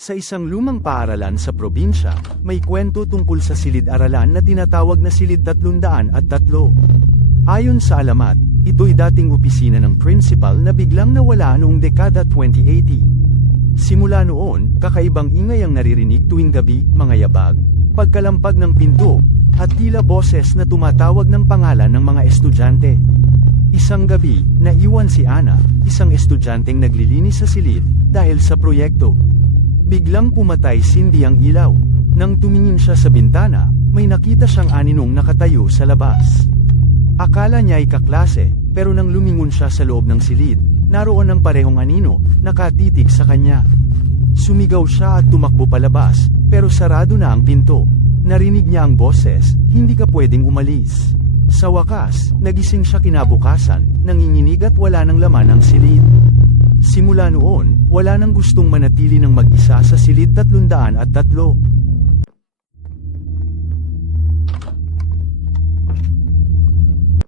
Sa isang lumang paaralan sa probinsya, may kwento tungkol sa silid-aralan na tinatawag na Silid 303. Ayon sa alamat, ito'y dating opisina ng principal na biglang nawala noong dekada 2080. Simula noon, kakaibang ingay ang naririnig tuwing gabi, mga yabag, pagkalampag ng pinto, at tila boses na tumatawag ng pangalan ng mga estudyante. Isang gabi, naiwan si Ana, isang estudyanteng naglilinis sa silid, dahil sa proyekto. Biglang pumatay sindi ang ilaw. Nang tumingin siya sa bintana, may nakita siyang aninong nakatayo sa labas. Akala niya ay kaklase, pero nang lumingon siya sa loob ng silid, naroon ang parehong anino, nakatitig sa kanya. Sumigaw siya at tumakbo palabas, pero sarado na ang pinto. Narinig niya ang boses, "Hindi ka pwedeng umalis." Sa wakas, nagising siya kinabukasan, nanginginig at wala ng laman ang silid. Simula noon, wala nang gustong manatili ng mag-isa sa Silid 303.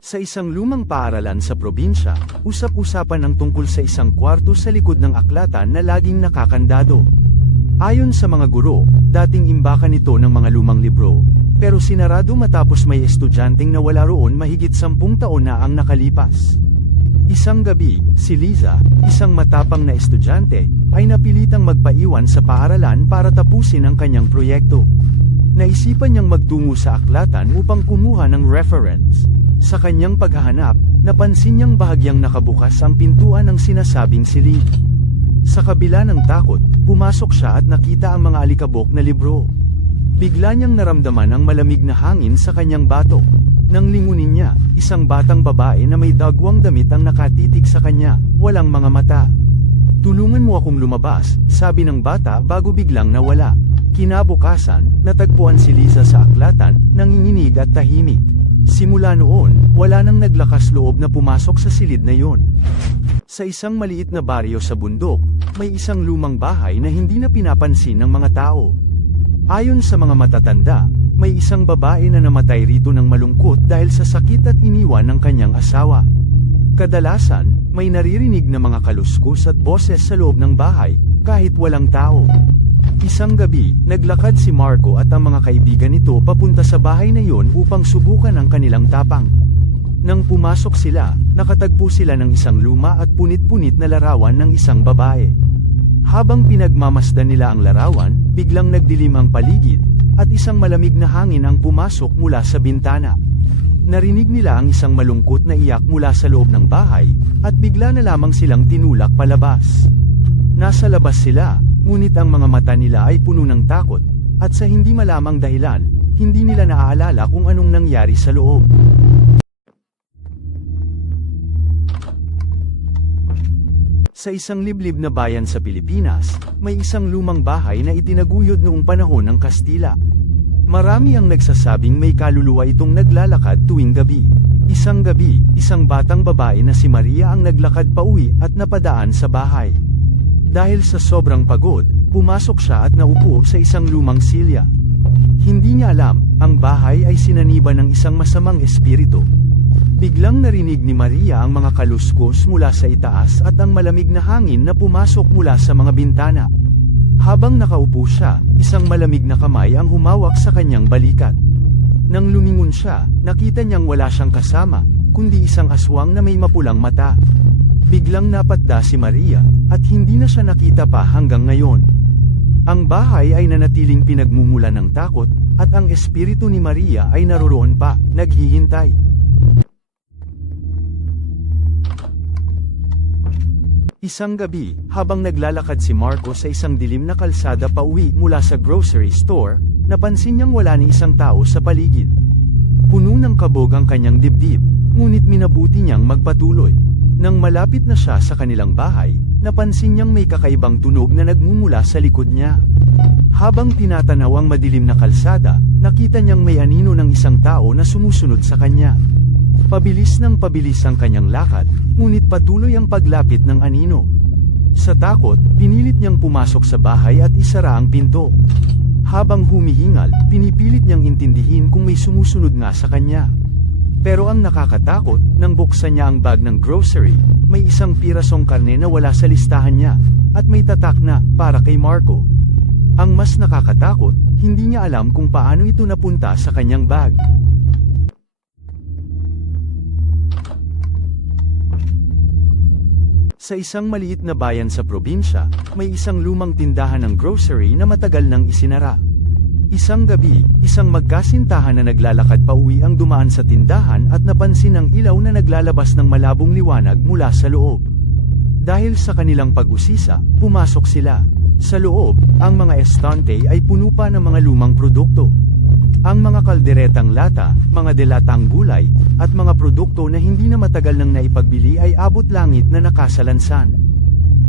Sa isang lumang paaralan sa probinsya, usap-usapan ang tungkol sa isang kwarto sa likod ng aklatan na laging nakakandado. Ayon sa mga guro, dating imbakan ito ng mga lumang libro, pero sinarado matapos may estudyanteng nawala roon mahigit 10 taon na ang nakalipas. Isang gabi, si Liza, isang matapang na estudyante, ay napilitang magpaiwan sa paaralan para tapusin ang kanyang proyekto. Naisipan niyang magtungo sa aklatan upang kumuha ng reference. Sa kanyang paghahanap, napansin niyang bahagyang nakabukas ang pintuan ng sinasabing silid. Sa kabila ng takot, pumasok siya at nakita ang mga alikabok na libro. Bigla niyang naramdaman ang malamig na hangin sa kanyang batok. Nang lingunin niya, isang batang babae na may dagwang damit ang nakatitig sa kanya, walang mga mata. "Tulungan mo akong lumabas," sabi ng bata bago biglang nawala. Kinabukasan, natagpuan si Liza sa aklatan, nanginginig at tahimik. Simula noon, wala nang naglakas loob na pumasok sa silid na yon. Sa isang maliit na baryo sa bundok, may isang lumang bahay na hindi na pinapansin ng mga tao. Ayon sa mga matatanda, may isang babae na namatay rito ng malungkot dahil sa sakit at iniwan ng kanyang asawa. Kadalasan, may naririnig na mga kaluskos at boses sa loob ng bahay, kahit walang tao. Isang gabi, naglakad si Marco at ang mga kaibigan nito papunta sa bahay na yon upang subukan ang kanilang tapang. Nang pumasok sila, nakatagpo sila ng isang luma at punit-punit na larawan ng isang babae. Habang pinagmamasdan nila ang larawan, biglang nagdilim ang paligid, at isang malamig na hangin ang pumasok mula sa bintana. Narinig nila ang isang malungkot na iyak mula sa loob ng bahay, at bigla na lamang silang tinulak palabas. Nasa labas sila, ngunit ang mga mata nila ay puno ng takot, at sa hindi malamang dahilan, hindi nila naaalala kung anong nangyari sa loob. Sa isang liblib na bayan sa Pilipinas, may isang lumang bahay na itinaguyod noong panahon ng Kastila. Marami ang nagsasabing may kaluluwa itong naglalakad tuwing gabi. Isang gabi, isang batang babae na si Maria ang naglakad pauwi at napadaan sa bahay. Dahil sa sobrang pagod, pumasok siya at naupo sa isang lumang silya. Hindi niya alam, ang bahay ay sinaniba ng isang masamang espiritu. Biglang narinig ni Maria ang mga kaluskos mula sa itaas at ang malamig na hangin na pumasok mula sa mga bintana. Habang nakaupo siya, isang malamig na kamay ang humawak sa kanyang balikat. Nang lumingon siya, nakita niyang wala siyang kasama, kundi isang aswang na may mapulang mata. Biglang napatda si Maria, at hindi na siya nakita pa hanggang ngayon. Ang bahay ay nanatiling pinagmumulan ng takot, at ang espiritu ni Maria ay naroroon pa, naghihintay. Isang gabi, habang naglalakad si Marco sa isang dilim na kalsada pauwi mula sa grocery store, napansin niyang wala ni isang tao sa paligid. Puno ng kabog ang kanyang dibdib, ngunit minabuti niyang magpatuloy. Nang malapit na siya sa kanilang bahay, napansin niyang may kakaibang tunog na nagmumula sa likod niya. Habang tinatanaw ang madilim na kalsada, nakita niyang may anino ng isang tao na sumusunod sa kanya. Pabilis ng pabilis ang kanyang lakad, ngunit patuloy ang paglapit ng anino. Sa takot, pinilit niyang pumasok sa bahay at isara ang pinto. Habang humihingal, pinipilit niyang intindihin kung may sumusunod nga sa kanya. Pero ang nakakatakot, nang buksan niya ang bag ng grocery, may isang pirasong karne na wala sa listahan niya, at may tatak na, para kay Marco. Ang mas nakakatakot, hindi niya alam kung paano ito napunta sa kanyang bag. Sa isang maliit na bayan sa probinsya, may isang lumang tindahan ng grocery na matagal nang isinara. Isang gabi, isang magkasintahan na naglalakad pauwi ang dumaan sa tindahan at napansin ang ilaw na naglalabas ng malabong liwanag mula sa loob. Dahil sa kanilang pag-usisa, pumasok sila. Sa loob, ang mga estante ay puno pa ng mga lumang produkto. Ang mga kalderetang lata, mga delatang gulay, at mga produkto na hindi na matagal nang naipagbili ay abot langit na nakasalansan.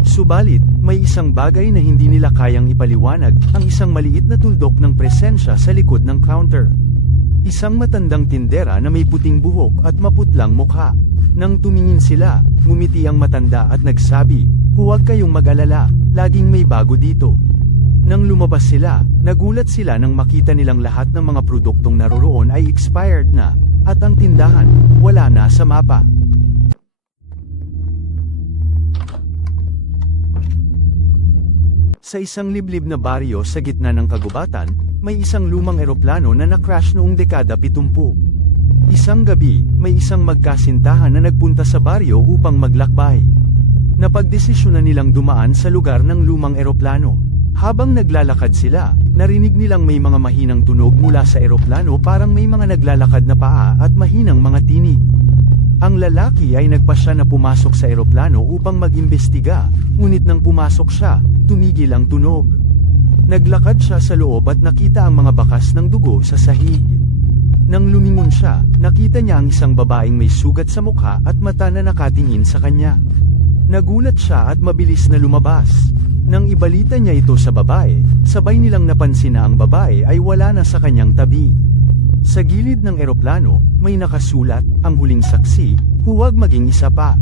Subalit, may isang bagay na hindi nila kayang ipaliwanag, ang isang maliit na tuldok ng presensya sa likod ng counter. Isang matandang tindera na may puting buhok at maputlang mukha. Nang tumingin sila, ngumiti ang matanda at nagsabi, "Huwag kayong mag-alala, laging may bago dito." Nang lumabas sila, nagulat sila nang makita nilang lahat ng mga produktong naroroon ay expired na, at ang tindahan, wala na sa mapa. Sa isang liblib na baryo sa gitna ng kagubatan, may isang lumang eroplano na na-crash noong dekada 70. Isang gabi, may isang magkasintahan na nagpunta sa baryo upang maglakbay. Napagdesisyonan nilang dumaan sa lugar ng lumang eroplano. Habang naglalakad sila, narinig nilang may mga mahinang tunog mula sa eroplano, parang may mga naglalakad na paa at mahinang mga tinig. Ang lalaki ay nagpasya na pumasok sa eroplano upang mag-imbestiga, ngunit nang pumasok siya, tumigil ang tunog. Naglakad siya sa loob at nakita ang mga bakas ng dugo sa sahig. Nang lumingon siya, nakita niya ang isang babaeng may sugat sa mukha at mata na nakatingin sa kanya. Nagulat siya at mabilis na lumabas. Nang ibalita niya ito sa babae, sabay nilang napansin na ang babae ay wala na sa kanyang tabi. Sa gilid ng eroplano, may nakasulat, "Ang huling saksi, huwag maging isa pa."